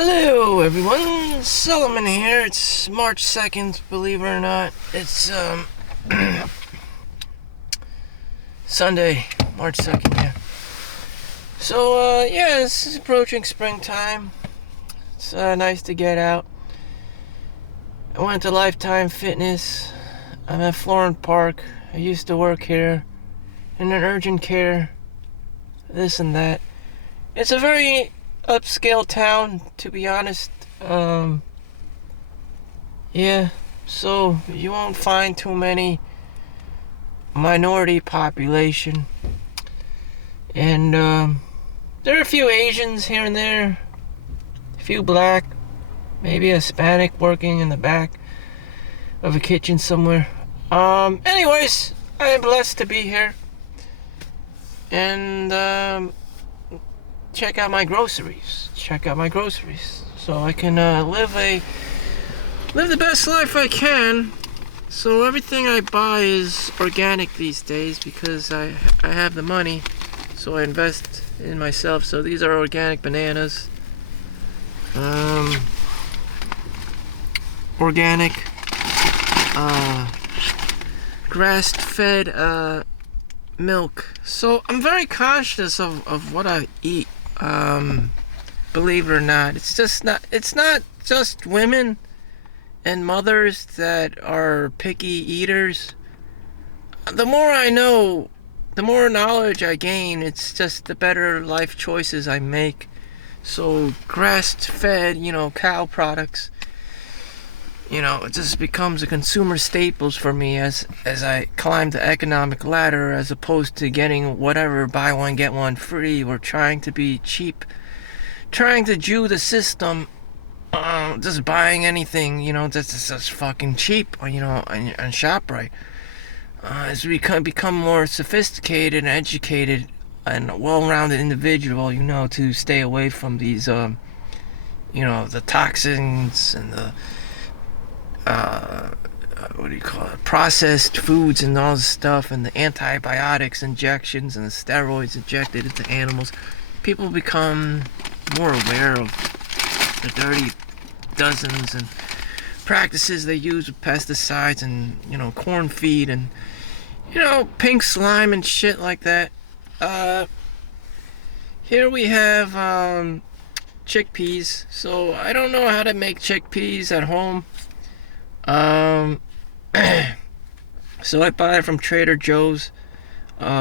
Hello everyone, Solomon here. It's March 2nd, believe it or not. It's Sunday, March 2nd, yeah. So yeah, this is approaching springtime. It's nice to get out. I went to Lifetime Fitness. I'm at Florent Park. I used to work here in an urgent care, this and that. It's a very upscale town, to be honest. Yeah, so you won't find too many minority population. And there are a few Asians here and there, a few black, maybe a Hispanic working in the back of a kitchen somewhere. Anyways, I am blessed to be here. And check out my groceries. So I can live the best life I can. So everything I buy is organic these days because I have the money. So I invest in myself. So these are organic bananas. Organic grass-fed milk. So I'm very conscious of what I eat. Believe it or not, it's not just women and mothers that are picky eaters. The more I know, the more knowledge I gain. It's just the better life choices I make. So grass-fed, cow products, it just becomes a consumer staples for me as I climb the economic ladder, as opposed to getting whatever buy one get one free or trying to be cheap, trying to Jew the system, just buying anything, just fucking cheap, on ShopRite. As we become more sophisticated and educated and a well-rounded individual, to stay away from these, the toxins and the processed foods and all this stuff, and the antibiotics injections and the steroids injected into animals. People become more aware of the dirty dozens and practices they use with pesticides and corn feed and pink slime and shit like that. Here we have chickpeas. So I don't know how to make chickpeas at home. So I buy it from Trader Joe's,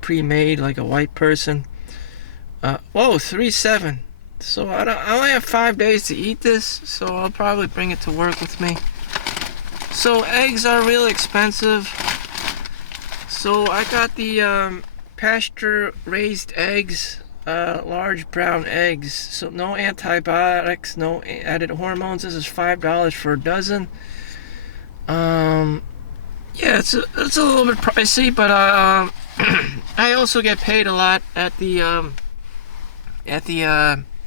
pre-made, like a white person. Whoa, 3.7. So I only have 5 days to eat this, so I'll probably bring it to work with me. So eggs are really expensive. So I got the pasture-raised eggs, large brown eggs. So no antibiotics, no added hormones. This is $5 for a dozen. Yeah, it's a little bit pricey, but I also get paid a lot at the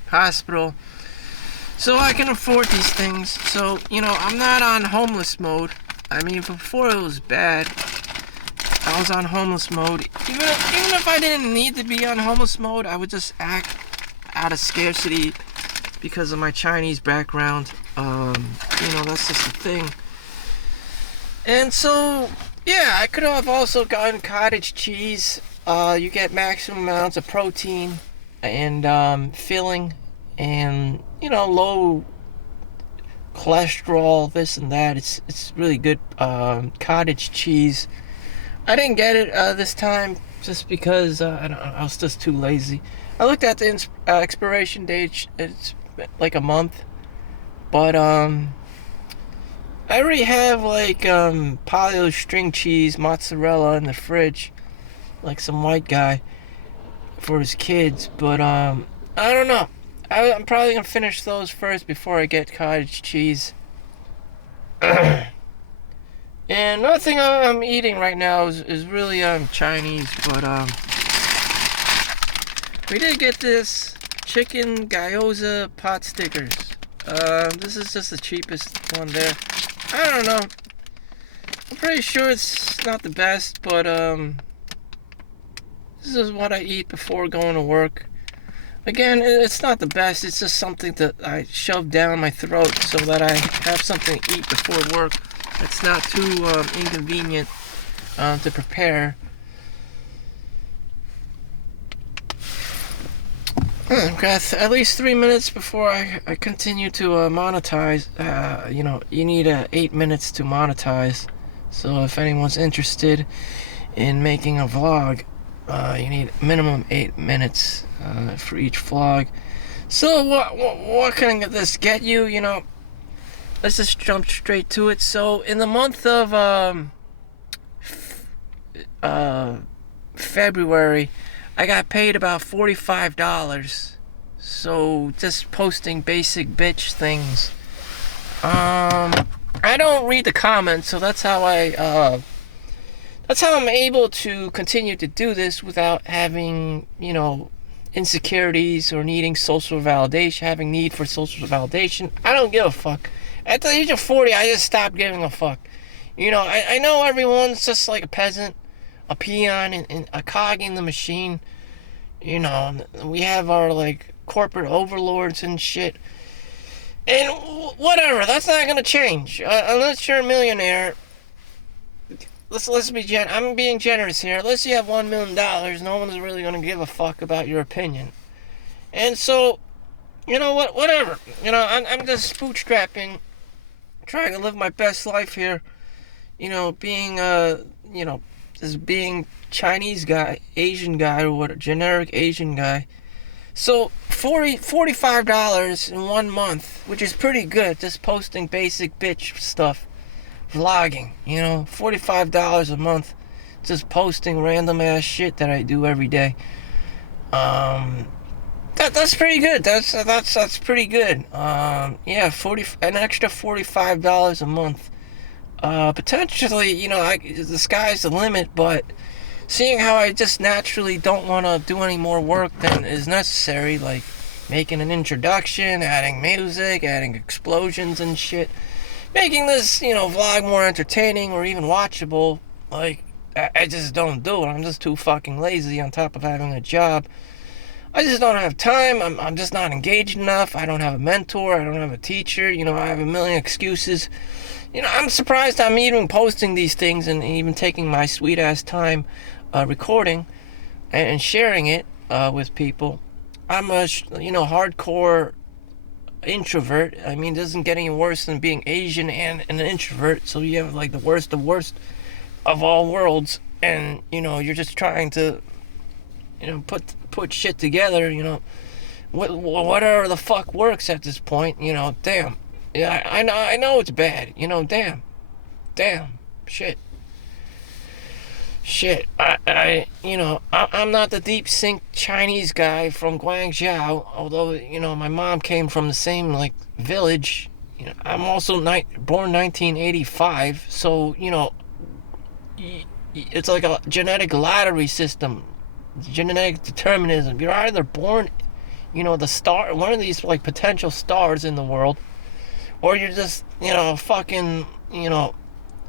hospital, so I can afford these things. So I'm not on homeless mode. I mean, before it was bad, I was on homeless mode. Even if I didn't need to be on homeless mode, I would just act out of scarcity because of my Chinese background. That's just the thing. And so, yeah, I could have also gotten cottage cheese. You get maximum amounts of protein and filling and, low cholesterol, this and that. It's really good cottage cheese. I didn't get it this time just because I was just too lazy. I looked at the expiration date. It's like a month. But, I already have like Polly string cheese, mozzarella in the fridge, like some white guy for his kids. But I don't know. I'm probably gonna finish those first before I get cottage cheese. And another thing I'm eating right now is really Chinese. But we did get this chicken gyoza pot stickers. This is just the cheapest one there. I don't know. I'm pretty sure it's not the best, but this is what I eat before going to work. Again, it's not the best. It's just something that I shove down my throat so that I have something to eat before work. It's not too inconvenient to prepare. Got at least 3 minutes before I continue to monetize. You need 8 minutes to monetize. So if anyone's interested in making a vlog, you need minimum 8 minutes for each vlog. So what can this get you? Let's just jump straight to it. So in the month of February, I got paid about $45. So just posting basic bitch things. I don't read the comments, so that's how I'm able to continue to do this without having, insecurities or needing social validation, having need for social validation. I don't give a fuck. At the age of 40, I just stopped giving a fuck. I know everyone's just like a peasant, a peon, and a cog in the machine. We have our, like, corporate overlords and shit. And whatever, that's not gonna change. Unless you're a millionaire. Let's be I'm being generous here. Unless you have $1 million, no one's really gonna give a fuck about your opinion. And so, whatever. I'm just bootstrapping, trying to live my best life here. Being just being Chinese guy, Asian guy, or what, generic Asian guy. So $45 in 1 month, which is pretty good. Just posting basic bitch stuff, vlogging. $45 a month, just posting random ass shit that I do every day. That's pretty good. That's pretty good. An extra $45 a month. Potentially, the sky's the limit, but seeing how I just naturally don't want to do any more work than is necessary, like making an introduction, adding music, adding explosions and shit, making this, vlog more entertaining or even watchable, like, I just don't do it. I'm just too fucking lazy on top of having a job. I just don't have time. I'm just not engaged enough. I don't have a mentor. I don't have a teacher. I have a million excuses. I'm surprised I'm even posting these things and even taking my sweet ass time recording and sharing it with people. I'm a hardcore introvert. I mean, it doesn't get any worse than being Asian and an introvert. So you have like the worst of all worlds, and you're just trying to put shit together. Whatever the fuck works at this point. Damn. Yeah, I know it's bad. Damn, shit. I'm not the deep sink Chinese guy from Guangzhou, although, my mom came from the same, like, village. I'm also born 1985, so, it's like a genetic lottery system, genetic determinism. You're either born, one of these, like, potential stars in the world, or you're just, fucking,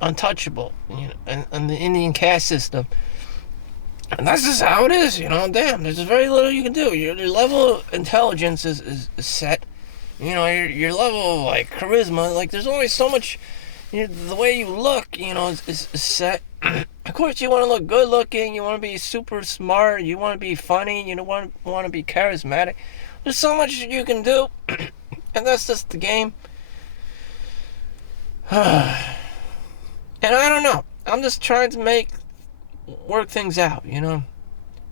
untouchable, in the Indian caste system. And that's just how it is, damn, there's very little you can do. Your level of intelligence is set. Your level of, like, charisma, like, there's only so much, the way you look, is set. Of course, you want to look good looking, you want to be super smart, you want to be funny, you want to be charismatic. There's so much you can do, and that's just the game. And I don't know. I'm just trying to work things out,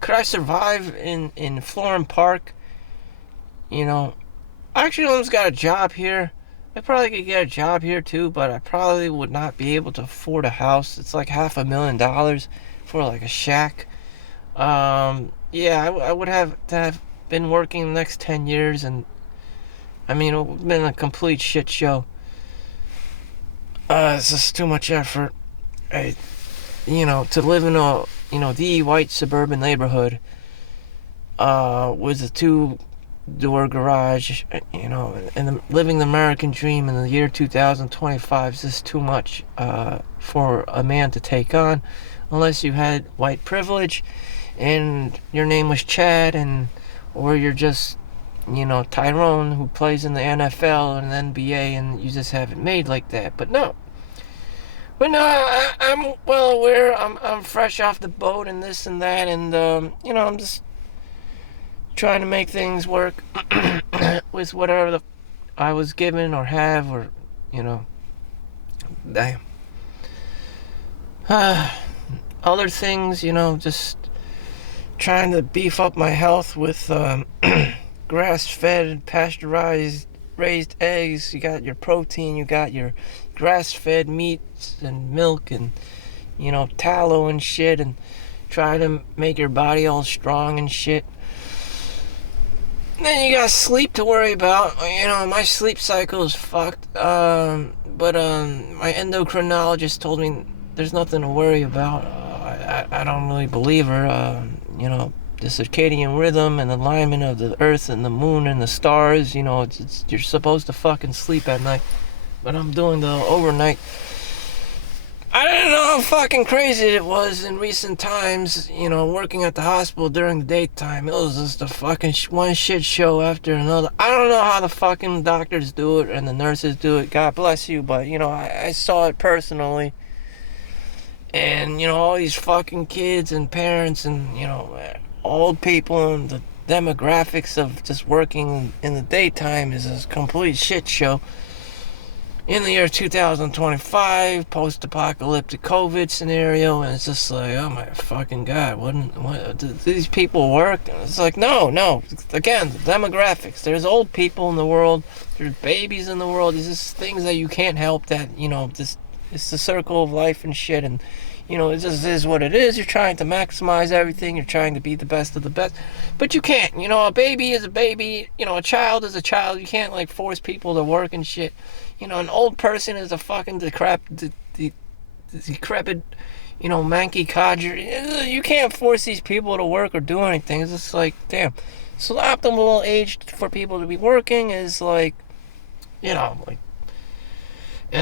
Could I survive in Florham Park? I actually almost got a job here. I probably could get a job here too, but I probably would not be able to afford a house. It's like $500,000 for like a shack. I would have to have been working the next 10 years, and I mean, it would have been a complete shit show. It's just too much effort. To live in a, the white suburban neighborhood, with a 2-door garage, and living the American dream in the year 2025 is just too much, for a man to take on, unless you had white privilege, and your name was Chad, and or you're just, Tyrone who plays in the NFL and the NBA, and you just have it made like that. But no. But no, I'm well aware. I'm fresh off the boat and this and that, and I'm just trying to make things work with whatever I was given or have, or damn. Other things, just trying to beef up my health with grass-fed, pasteurized, raised eggs. You got your protein, you got your grass-fed meats and milk and, tallow and shit, and try to make your body all strong and shit. Then you got sleep to worry about. My sleep cycle is fucked. But my endocrinologist told me there's nothing to worry about. I don't really believe her. The circadian rhythm and the alignment of the earth and the moon and the stars, you're supposed to fucking sleep at night. But I'm doing the overnight. I didn't know how fucking crazy it was in recent times, working at the hospital during the daytime. It was just a fucking one shit show after another. I don't know how the fucking doctors do it and the nurses do it. God bless you, but, I saw it personally. And, all these fucking kids and parents and, old people and the demographics of just working in the daytime is a complete shit show. In the year 2025, post-apocalyptic COVID scenario, and it's just like, oh my fucking God, what do these people work? And it's like, no, again, the demographics. There's old people in the world, there's babies in the world, there's just things that you can't help that, it's the circle of life and shit, and, it just is what it is. You're trying to maximize everything, you're trying to be the best of the best, but you can't, a baby is a baby, a child is a child, you can't, force people to work and shit. An old person is a fucking decrepit, manky codger. You can't force these people to work or do anything. It's just like, damn. So the optimal age for people to be working is in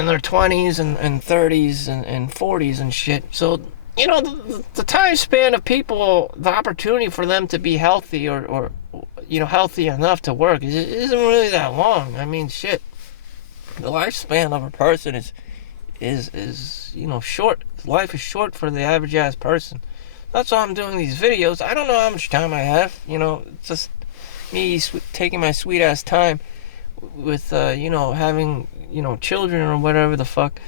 their 20s and 30s and 40s and shit. So, the time span of people, the opportunity for them to be healthy or healthy enough to work isn't really that long. I mean, shit. The lifespan of a person is short. Life is short for the average ass person. That's why I'm doing these videos. I don't know how much time I have. It's just me taking my sweet ass time with having children or whatever the fuck,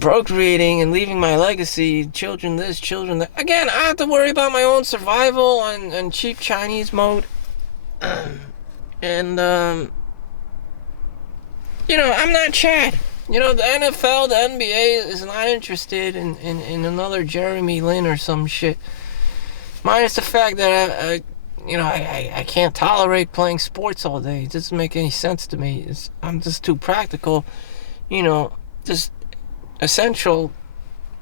procreating and leaving my legacy. Children this, children that. Again, I have to worry about my own survival and cheap Chinese mode. And I'm not Chad. The NFL, the NBA is not interested in another Jeremy Lin or some shit. Minus the fact that I can't tolerate playing sports all day. It doesn't make any sense to me. I'm just too practical. Just essential.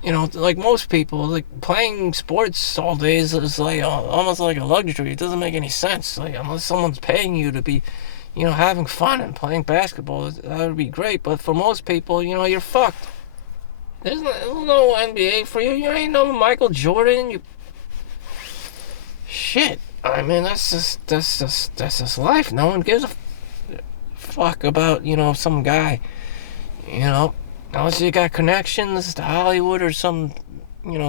Like most people, playing sports all day is like almost like a luxury. It doesn't make any sense. Unless someone's paying you to be having fun and playing basketball, that would be great. But for most people, you're fucked. There's no NBA for you. You ain't no Michael Jordan. Shit. I mean, that's just life. No one gives a fuck about, some guy. Unless you got connections to Hollywood or some,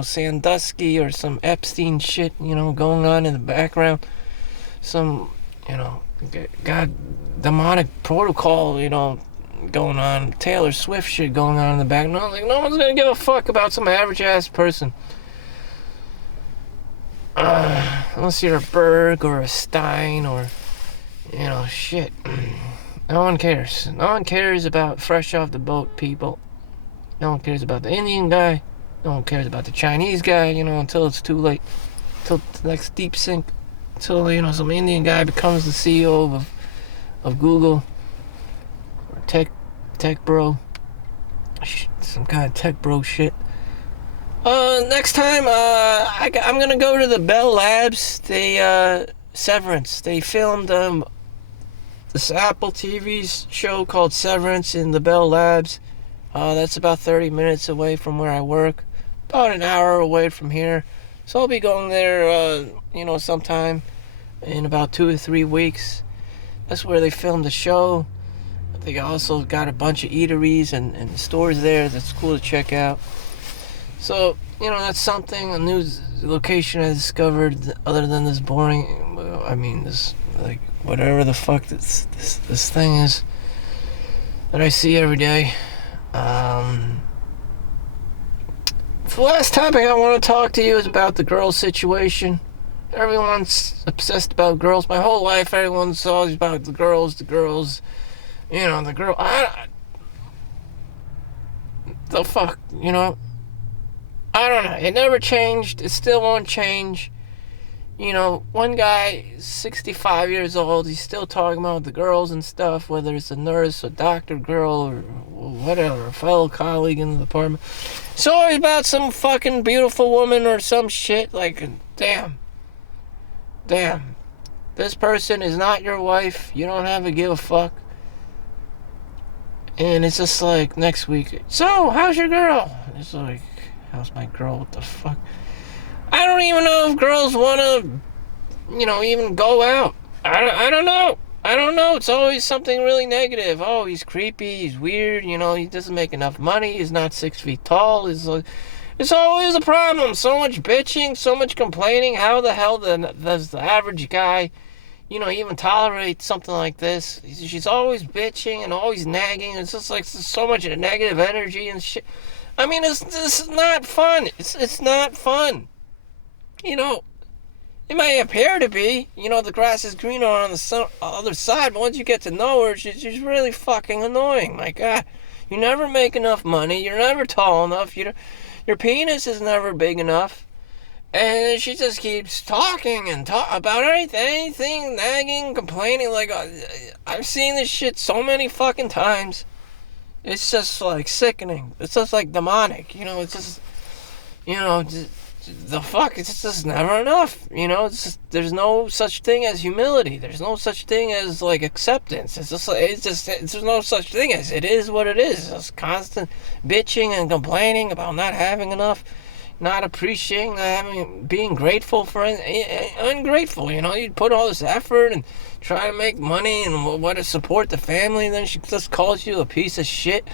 Sandusky or some Epstein shit, going on in the background. Some, God, demonic protocol, going on, Taylor Swift shit going on in the back. No one's gonna give a fuck about some average ass person. Unless you're a Berg or a Stein or, shit. No one cares. No one cares about fresh off the boat people. No one cares about the Indian guy. No one cares about the Chinese guy, until it's too late. Until the next deep sink. Until, some Indian guy becomes the CEO of Google. Or tech bro. Some kind of tech bro shit. Next time, I'm gonna go to the Bell Labs. Severance. They filmed, this Apple TV show called Severance in the Bell Labs. That's about 30 minutes away from where I work. About an hour away from here. So I'll be going there, sometime. in about 2 or 3 weeks. That's where they filmed the show. They also got a bunch of eateries and stores there that's cool to check out. So, that's something, a new location I discovered other than this boring, this, like, whatever the fuck this thing is that I see every day. The last topic I want to talk to you is about the girl situation. Everyone's obsessed about girls. My whole life, everyone's always about the girls. The girl. The fuck, I don't know. It never changed. It still won't change. One guy, 65 years old, he's still talking about the girls and stuff, whether it's a nurse, a doctor girl, or whatever, a fellow colleague in the department. It's always about some fucking beautiful woman or some shit. Like, damn. This person is not your wife. You don't have to give a fuck. And it's just like, next week, so, how's your girl? It's like, how's my girl? What the fuck? I don't even know if girls want to, even go out. I don't know. It's always something really negative. Oh, he's creepy. He's weird. He doesn't make enough money. He's not 6 feet tall. It's always a problem. So much bitching, so much complaining. How the hell does the average guy, even tolerate something like this? She's always bitching and always nagging. It's just like so much negative energy and shit. This is not fun. It's not fun. It may appear to be. The grass is greener on the other side, but once you get to know her, she's really fucking annoying. My God. You never make enough money. You're never tall enough. Your penis is never big enough. And she just keeps talking and about anything, nagging, complaining. Like, I've seen this shit so many fucking times. It's just, like, sickening. It's just, like, demonic. It's just, the fuck, it's just never enough. It's just, there's no such thing as humility. There's no such thing as, like, acceptance. There's no such thing as it is what it is. It's just constant bitching and complaining about not having enough, not appreciating, being grateful for ungrateful. You put all this effort and try to make money and what to support the family, and then she just calls you a piece of shit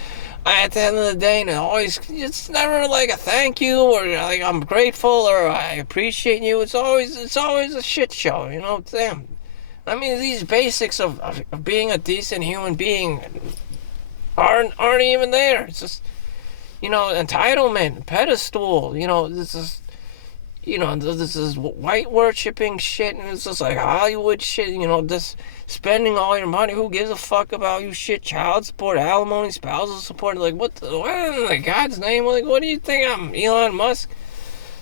at the end of the day, and it's never like a thank you or like I'm grateful or I appreciate you. It's always a shit show. Damn. These basics of being a decent human being aren't even there. It's just, entitlement, pedestal. This is white worshipping shit, and it's just like Hollywood shit. Just spending all your money. Who gives a fuck about you shit? Child support, alimony, spousal support. Like, what in God's name? Like, what do you think I'm, Elon Musk?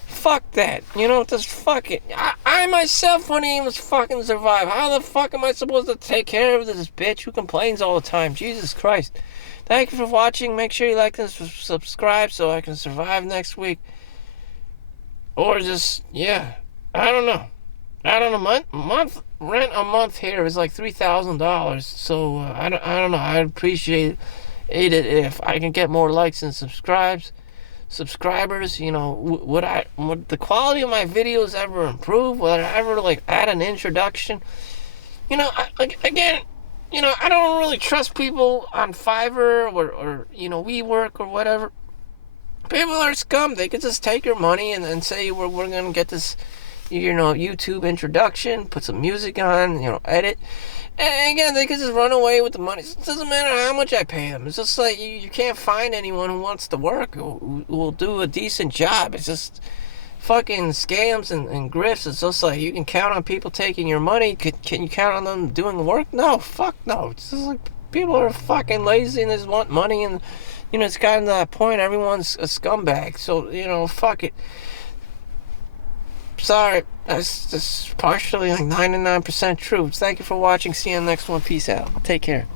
Fuck that. Just fuck it. I myself wouldn't even fucking survive. How the fuck am I supposed to take care of this bitch who complains all the time? Jesus Christ. Thank you for watching. Make sure you like and subscribe so I can survive next week. Or just, I don't know. Month rent a month here is like $3,000. So I don't know. I'd appreciate it if I can get more likes and subscribers. Would the quality of my videos ever improve? Would I ever add an introduction? I don't really trust people on Fiverr or WeWork or whatever. People are scum. They could just take your money and say we're gonna get this, YouTube introduction, put some music on, edit. And again, they could just run away with the money. It doesn't matter how much I pay them. It's just like you can't find anyone who wants to work, who will do a decent job. It's just fucking scams and grifts. It's just like you can count on people taking your money. Can you count on them doing the work? No, fuck no. It's just like people are fucking lazy and just want money, and it's gotten to that point. Everyone's a scumbag. So fuck it. Sorry, that's just partially 99% true. Thank you for watching. See you in the next one. Peace out. Take care.